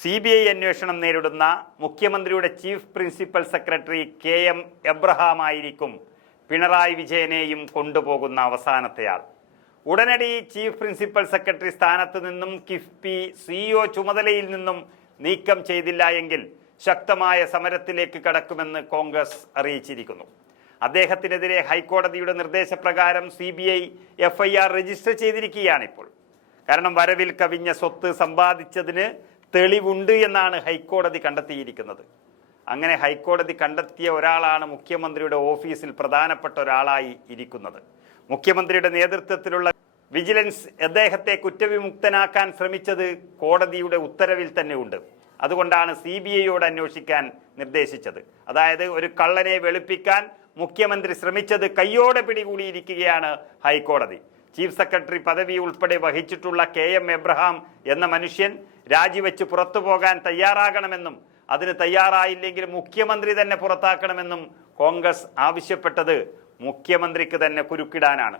CBI അന്വേഷണം നേരിടുന്ന മുഖ്യമന്ത്രിയുടെ chief principal secretary KM Abraham ആയിരിക്കും പിണറായി വിജയനെയും കൊണ്ടുപോകുന്ന അവസാനത്തെയാൾ. ഉടനടി ചീഫ് പ്രിൻസിപ്പൽ സെക്രട്ടറി സ്ഥാനത്ത് നിന്നും കിഫ്ബി CEO ചുമതലയിൽ നിന്നും നീക്കം ചെയ്തില്ല എങ്കിൽ ശക്തമായ സമരത്തിലേക്ക് കടക്കുമെന്ന് കോൺഗ്രസ് അറിയിച്ചിരിക്കുന്നു. അദ്ദേഹത്തിനെതിരെ ഹൈക്കോടതിയുടെ നിർദ്ദേശപ്രകാരം CBI FIR രജിസ്റ്റർ ചെയ്തിരിക്കുകയാണിപ്പോൾ. കാരണം വരവിൽ കവിഞ്ഞ സ്വത്ത് സമ്പാദിച്ചതിന് തെളിവുണ്ട് എന്നാണ് ഹൈക്കോടതി കണ്ടെത്തിയിരിക്കുന്നത്. അങ്ങനെ ഹൈക്കോടതി കണ്ടെത്തിയ ഒരാളാണ് മുഖ്യമന്ത്രിയുടെ ഓഫീസിൽ പ്രധാനപ്പെട്ട ഒരാളായി ഇരിക്കുന്നത്. മുഖ്യമന്ത്രിയുടെ നേതൃത്വത്തിലുള്ള വിജിലൻസ് അദ്ദേഹത്തെ കുറ്റവിമുക്തനാക്കാൻ ശ്രമിച്ചത് കോടതിയുടെ ഉത്തരവിൽ തന്നെ ഉണ്ട്. അതുകൊണ്ടാണ് CBIയോട് അന്വേഷിക്കാൻ നിർദ്ദേശിച്ചത്. അതായത് ഒരു കള്ളനെ വെളുപ്പിക്കാൻ മുഖ്യമന്ത്രി ശ്രമിച്ചത് കയ്യോടെ പിടികൂടിയിരിക്കുകയാണ് ഹൈക്കോടതി. ചീഫ് സെക്രട്ടറി പദവി ഉൾപ്പെടെ വഹിച്ചിട്ടുള്ള KM എബ്രഹാം എന്ന മനുഷ്യൻ രാജിവെച്ച് പുറത്തു പോകാൻ തയ്യാറാകണമെന്നും അതിന് തയ്യാറായില്ലെങ്കിൽ മുഖ്യമന്ത്രി തന്നെ പുറത്താക്കണമെന്നും കോൺഗ്രസ് ആവശ്യപ്പെട്ടത് മുഖ്യമന്ത്രിക്ക് തന്നെ കുരുക്കിടാനാണ്.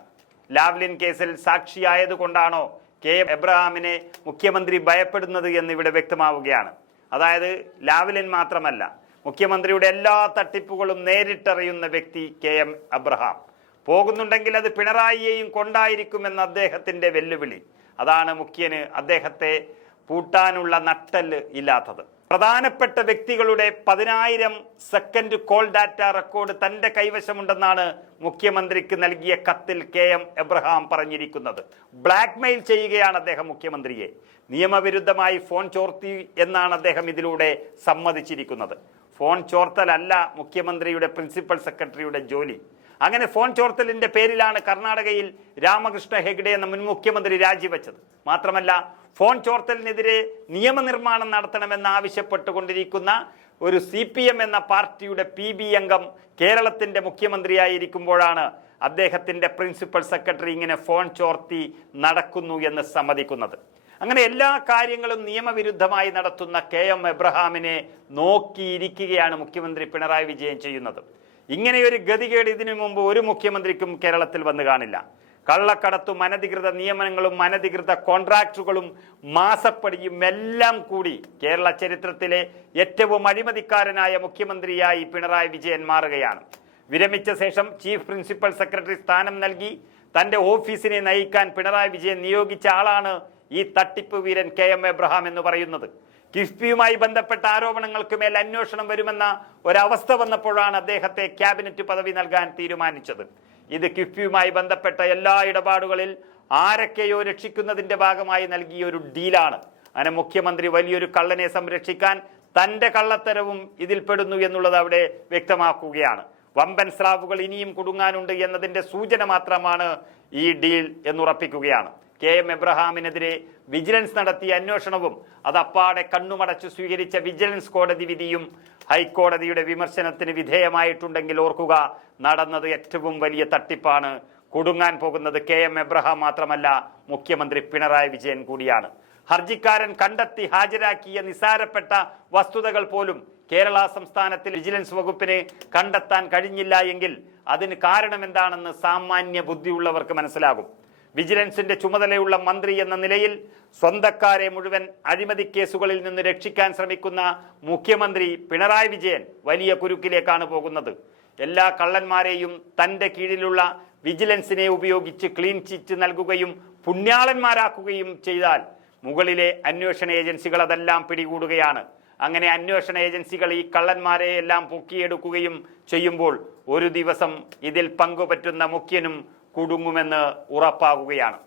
ലാവ്ലിൻ കേസിൽ സാക്ഷിയായതുകൊണ്ടാണോ KM എബ്രഹാമിനെ മുഖ്യമന്ത്രി ഭയപ്പെടുന്നത് എന്നിവിടെ വ്യക്തമാവുകയാണ്. അതായത് ലാവ്ലിൻ മാത്രമല്ല, മുഖ്യമന്ത്രിയുടെ എല്ലാ തട്ടിപ്പുകളും നേരിട്ടറിയുന്ന വ്യക്തി KM എബ്രഹാം. പോകുന്നുണ്ടെങ്കിൽ അത് പിണറായിയെയും കൊണ്ടായിരിക്കുമെന്ന് അദ്ദേഹത്തിൻ്റെ വെല്ലുവിളി. അതാണ് മുഖ്യന് അദ്ദേഹത്തെ പൂട്ടാനുള്ള നട്ടല് ഇല്ലാത്തത്. പ്രധാനപ്പെട്ട വ്യക്തികളുടെ 10,000 സെക്കൻഡ് കോൾ ഡാറ്റ റെക്കോർഡ് തൻ്റെ കൈവശമുണ്ടെന്നാണ് മുഖ്യമന്ത്രിക്ക് നൽകിയ കത്തിൽ KM എബ്രഹാം പറഞ്ഞിരിക്കുന്നത്. ബ്ലാക്ക്മെയിൽ ചെയ്യുകയാണ് അദ്ദേഹം മുഖ്യമന്ത്രിയെ. നിയമവിരുദ്ധമായി ഫോൺ ചോർത്തി എന്നാണ് അദ്ദേഹം ഇതിലൂടെ സമ്മതിച്ചിരിക്കുന്നത്. ഫോൺ ചോർത്തലല്ല മുഖ്യമന്ത്രിയുടെ പ്രിൻസിപ്പൽ സെക്രട്ടറിയുടെ ജോലി. അങ്ങനെ ഫോൺ ചോർത്തലിന്റെ പേരിലാണ് കർണാടകയിൽ രാമകൃഷ്ണ ഹെഗ്ഡെ എന്ന മുൻ മുഖ്യമന്ത്രി രാജിവെച്ചത്. മാത്രമല്ല, ഫോൺ ചോർത്തലിനെതിരെ നിയമനിർമ്മാണം നടത്തണമെന്ന് ആവശ്യപ്പെട്ടുകൊണ്ടിരിക്കുന്ന ഒരു CPM എന്ന പാർട്ടിയുടെ PB അംഗം കേരളത്തിന്റെ മുഖ്യമന്ത്രിയായിരിക്കുമ്പോഴാണ് അദ്ദേഹത്തിന്റെ പ്രിൻസിപ്പൽ സെക്രട്ടറി ഇങ്ങനെ ഫോൺ ചോർത്തി നടക്കുന്നു എന്ന് സമ്മതിക്കുന്നത്. അങ്ങനെ എല്ലാ കാര്യങ്ങളും നിയമവിരുദ്ധമായി നടത്തുന്ന KM എബ്രഹാമിനെ നോക്കിയിരിക്കുകയാണ് മുഖ്യമന്ത്രി പിണറായി വിജയൻ ചെയ്യുന്നത്. ഇങ്ങനെയൊരു ഗതികേട് ഇതിനു മുമ്പ് ഒരു മുഖ്യമന്ത്രിക്കും കേരളത്തിൽ വന്നു കാണില്ല. കള്ളക്കടത്തും അനധികൃത നിയമനങ്ങളും അനധികൃത കോൺട്രാക്റ്റുകളും മാസപ്പടിയും എല്ലാം കൂടി കേരള ചരിത്രത്തിലെ ഏറ്റവും അഴിമതിക്കാരനായ മുഖ്യമന്ത്രിയായി പിണറായി വിജയൻ മാറുകയാണ്. വിരമിച്ച ശേഷം ചീഫ് പ്രിൻസിപ്പൽ സെക്രട്ടറി സ്ഥാനം നൽകി തൻ്റെ ഓഫീസിനെ നയിക്കാൻ പിണറായി വിജയൻ നിയോഗിച്ച ആളാണ് ഈ തട്ടിപ്പ് വീരൻ KM എബ്രഹാം എന്ന് പറയുന്നത്. കിഫ്ബിയുമായി ബന്ധപ്പെട്ട ആരോപണങ്ങൾക്ക് മേൽ അന്വേഷണം വരുമെന്ന ഒരവസ്ഥ വന്നപ്പോഴാണ് അദ്ദേഹത്തെ ക്യാബിനറ്റ് പദവി നൽകാൻ തീരുമാനിച്ചത്. ഇത് കിഫ്ബിയുമായി ബന്ധപ്പെട്ട എല്ലാ ഇടപാടുകളിൽ ആരൊക്കെയോ രക്ഷിക്കുന്നതിന്റെ ഭാഗമായി നൽകിയ ഒരു ഡീലാണ്. അങ്ങനെ മുഖ്യമന്ത്രി വലിയൊരു കള്ളനെ സംരക്ഷിക്കാൻ തൻ്റെ കള്ളത്തരവും ഇതിൽപ്പെടുന്നു എന്നുള്ളത് അവിടെ വ്യക്തമാക്കുകയാണ്. വമ്പൻ സ്രാവുകൾ ഇനിയും കുടുങ്ങാനുണ്ട് എന്നതിന്റെ സൂചന മാത്രമാണ് ഈ ഡീൽ എന്നുറപ്പിക്കുകയാണ്. KM എബ്രഹാമിനെതിരെ വിജിലൻസ് നടത്തിയ അന്വേഷണവും അത് അപ്പാടെ കണ്ണുമടച്ചു സ്വീകരിച്ച വിജിലൻസ് കോടതി വിധിയും ഹൈക്കോടതിയുടെ വിമർശനത്തിന് വിധേയമായിട്ടുണ്ടെങ്കിൽ ഓർക്കുക, നടന്നത് ഏറ്റവും വലിയ തട്ടിപ്പാണ്. കുടുങ്ങാൻ പോകുന്നത് KM എബ്രഹാം മാത്രമല്ല, മുഖ്യമന്ത്രി പിണറായി വിജയൻ കൂടിയാണ്. ഹർജിക്കാരൻ കണ്ടെത്തി ഹാജരാക്കിയ നിസാരപ്പെട്ട വസ്തുതകൾ പോലും കേരള സംസ്ഥാനത്തിൽ വിജിലൻസ് വകുപ്പിന് കണ്ടെത്താൻ കഴിഞ്ഞില്ല എങ്കിൽ അതിന് കാരണമെന്താണെന്ന് സാമാന്യ ബുദ്ധിയുള്ളവർക്ക് മനസ്സിലാകും. വിജിലൻസിന്റെ ചുമതലയുള്ള മന്ത്രി എന്ന നിലയിൽ സ്വന്തക്കാരെ മുഴുവൻ അഴിമതി കേസുകളിൽ നിന്ന് രക്ഷിക്കാൻ ശ്രമിക്കുന്ന മുഖ്യമന്ത്രി പിണറായി വിജയൻ വലിയ കുരുക്കിലേക്കാണ് പോകുന്നത്. എല്ലാ കള്ളന്മാരെയും തൻ്റെ കീഴിലുള്ള വിജിലൻസിനെ ഉപയോഗിച്ച് ക്ലീൻ ചിറ്റ് നൽകുകയും പുണ്യാളന്മാരാക്കുകയും ചെയ്താൽ മുകളിലെ അന്വേഷണ ഏജൻസികൾ അതെല്ലാം പിടികൂടുകയാണ്. അങ്ങനെ അന്വേഷണ ഏജൻസികൾ ഈ കള്ളന്മാരെ എല്ലാം പൊക്കിയെടുക്കുകയും ചെയ്യുമ്പോൾ ഒരു ദിവസം ഇതിൽ പങ്കുപറ്റുന്ന മുഖ്യനും കുടുങ്ങുമെന്ന് ഉറപ്പാകുകയാണ്.